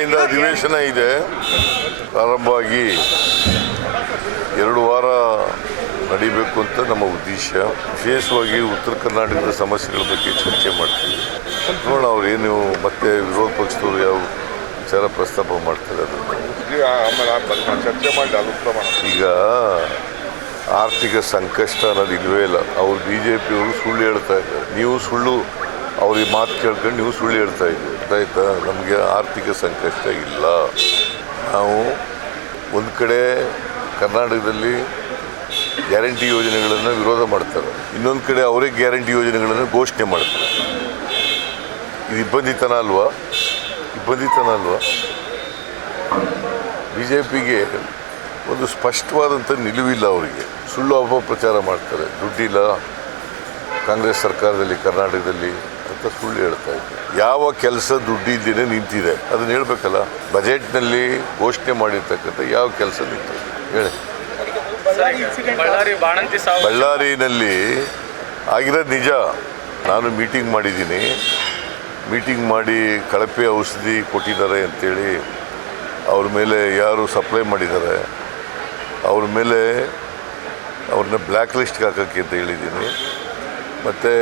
ನಾಳೆಯಿಂದ ಅಧಿವೇಶನ ಇದೆ. ಪ್ರಾರಂಭವಾಗಿ 2 ವಾರ ನಡೀಬೇಕು ಅಂತ ನಮ್ಮ ಉದ್ದೇಶ. ವಿಶೇಷವಾಗಿ ಉತ್ತರ ಕರ್ನಾಟಕದ ಸಮಸ್ಯೆಗಳ ಬಗ್ಗೆ ಚರ್ಚೆ ಮಾಡ್ತೀವಿ. ನೋಡೋಣ ಅವ್ರು ಏನು ಮತ್ತೆ ವಿರೋಧ ಪಕ್ಷದವರು ಯಾವ ವಿಚಾರ ಪ್ರಸ್ತಾಪ ಮಾಡ್ತಾರೆ ಚರ್ಚೆ ಮಾಡಿ ಅದು ಉತ್ತಮ. ಈಗ ಆರ್ಥಿಕ ಸಂಕಷ್ಟ ಅನ್ನೋದು ಇಲ್ಲವೇ ಇಲ್ಲ. ಅವ್ರು BJPಯವರು ಸುಳ್ಳು ಹೇಳ್ತಾ ಇದ್ದಾರೆ. ನೀವು ಸುಳ್ಳು ಅವ್ರಿಗೆ ಮಾತು ಕೇಳ್ಕೊಂಡು ನೀವು ಸುಳ್ಳು ಹೇಳ್ತಾ ಇದ್ದೀವಿ. ಗೊತ್ತಾಯ್ತಾ? ನಮಗೆ ಆರ್ಥಿಕ ಸಂಕಷ್ಟ ಇಲ್ಲ. ನಾವು ಒಂದು ಕಡೆ ಕರ್ನಾಟಕದಲ್ಲಿ ಗ್ಯಾರಂಟಿ ಯೋಜನೆಗಳನ್ನು ವಿರೋಧ ಮಾಡ್ತಾರೆ, ಇನ್ನೊಂದು ಕಡೆ ಅವರೇ ಗ್ಯಾರಂಟಿ ಯೋಜನೆಗಳನ್ನು ಘೋಷಣೆ ಮಾಡ್ತಾರೆ. ಇದು ಇಬ್ಬಂದಿತನ ಅಲ್ವಾ? BJPಗೆ ಒಂದು ಸ್ಪಷ್ಟವಾದಂಥ ನಿಲುವಿಲ್ಲ. ಅವರಿಗೆ ಸುಳ್ಳು ಅಪಪ್ರಚಾರ ಮಾಡ್ತಾರೆ. ದುಡ್ಡಿಲ್ಲ ಕಾಂಗ್ರೆಸ್ ಸರ್ಕಾರದಲ್ಲಿ ಕರ್ನಾಟಕದಲ್ಲಿ ಅಂತ ಸುಳ್ಳು ಹೇಳ್ತಾ ಇದ್ದಾರೆ. ಯಾವ ಕೆಲಸ ದುಡ್ಡಿದ್ದೇನೆ ನಿಂತಿದೆ ಅದನ್ನು ಹೇಳ್ಬೇಕಲ್ಲ. ಬಜೆಟ್ನಲ್ಲಿ ಘೋಷಣೆ ಮಾಡಿರ್ತಕ್ಕಂಥ ಯಾವ ಕೆಲಸ ನಿಂತಿದೆ ಹೇಳಿ. ಬಳ್ಳಾರಿನಲ್ಲಿ ಆಗಿರೋದು ನಿಜ. ನಾನು ಮೀಟಿಂಗ್ ಮಾಡಿದ್ದೀನಿ. ಮೀಟಿಂಗ್ ಮಾಡಿ ಕಳಪೆ ಔಷಧಿ ಕೊಟ್ಟಿದ್ದಾರೆ ಅಂಥೇಳಿ ಅವ್ರ ಮೇಲೆ ಯಾರು ಸಪ್ಲೈ ಮಾಡಿದ್ದಾರೆ ಅವ್ರ ಮೇಲೆ ಅವ್ರನ್ನ ಬ್ಲ್ಯಾಕ್ ಲಿಸ್ಟ್ಗೆ ಹಾಕೋಕ್ಕೆ ಅಂತ ಹೇಳಿದ್ದೀನಿ. ಮತ್ತು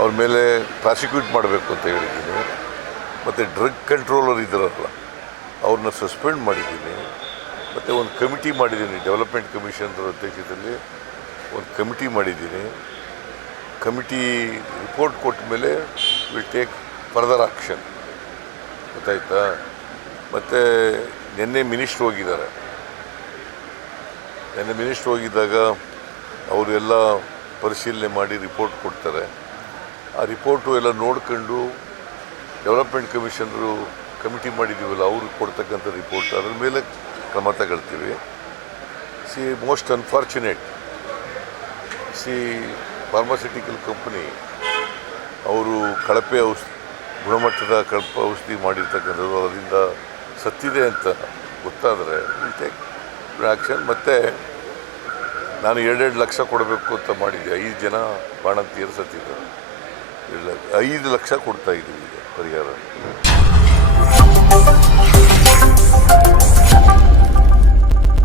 ಅವ್ರ ಮೇಲೆ ಪ್ರಾಸಿಕ್ಯೂಟ್ ಮಾಡಬೇಕು ಅಂತ ಹೇಳಿದ್ದೀನಿ. ಮತ್ತು ಡ್ರಗ್ ಕಂಟ್ರೋಲರ್ ಇದ್ದಾರಲ್ಲ ಅವ್ರನ್ನ ಸಸ್ಪೆಂಡ್ ಮಾಡಿದ್ದೀನಿ. ಮತ್ತು ಒಂದು ಕಮಿಟಿ ಮಾಡಿದ್ದೀನಿ, ಡೆವಲಪ್ಮೆಂಟ್ ಕಮಿಷನ್ ಅಧ್ಯಕ್ಷತೆಯಲ್ಲಿ ಒಂದು ಕಮಿಟಿ ಮಾಡಿದ್ದೀನಿ. ಕಮಿಟಿ ರಿಪೋರ್ಟ್ ಕೊಟ್ಟ ಮೇಲೆ ವಿಲ್ ಟೇಕ್ ಫರ್ದರ್ ಆಕ್ಷನ್. ಗೊತ್ತಾಯ್ತಾ? ಮತ್ತು ನಿನ್ನೆ ಮಿನಿಸ್ಟ್ರ್ ಹೋಗಿದ್ದಾರೆ. ಹೋಗಿದ್ದಾಗ ಅವರು ಎಲ್ಲ ಪರಿಶೀಲನೆ ಮಾಡಿ ರಿಪೋರ್ಟ್ ಕೊಡ್ತಾರೆ. ಆ ರಿಪೋರ್ಟು ಎಲ್ಲ ನೋಡ್ಕೊಂಡು ಡೆವಲಪ್ಮೆಂಟ್ ಕಮಿಷನರು ಕಮಿಟಿ ಮಾಡಿದ್ದೀವಲ್ಲ ಅವರು ಕೊಡ್ತಕ್ಕಂಥ ರಿಪೋರ್ಟ್ ಅದ್ರ ಮೇಲೆ ಕ್ರಮ ತಗೊಳ್ತೀವಿ. ಮೋಸ್ಟ್ ಅನ್ಫಾರ್ಚುನೇಟ್ ಫಾರ್ಮಾಸ್ಯೂಟಿಕಲ್ ಕಂಪನಿ ಅವರು ಕಳಪೆ ಗುಣಮಟ್ಟದ ಕಳಪೆ ಔಷಧಿ ಮಾಡಿರ್ತಕ್ಕಂಥದ್ದು ಅದರಿಂದ ಸತ್ತಿದೆ ಅಂತ ಗೊತ್ತಾದರೆ ವಿಲ್ ಟೇಕ್ ಆ್ಯಕ್ಷನ್. ಮತ್ತು ನಾನು 2 ಲಕ್ಷ ಕೊಡಬೇಕು ಅಂತ ಮಾಡಿದ್ದೆ. 5 ಜನ ಬಾಣಂತಿಯರು ಸತ್ತಿದ್ದಾರೆ. 5 ಲಕ್ಷ ಕೊಡ್ತಾಯಿದ್ದೀವಿ ಈಗ ಪರಿಹಾರ.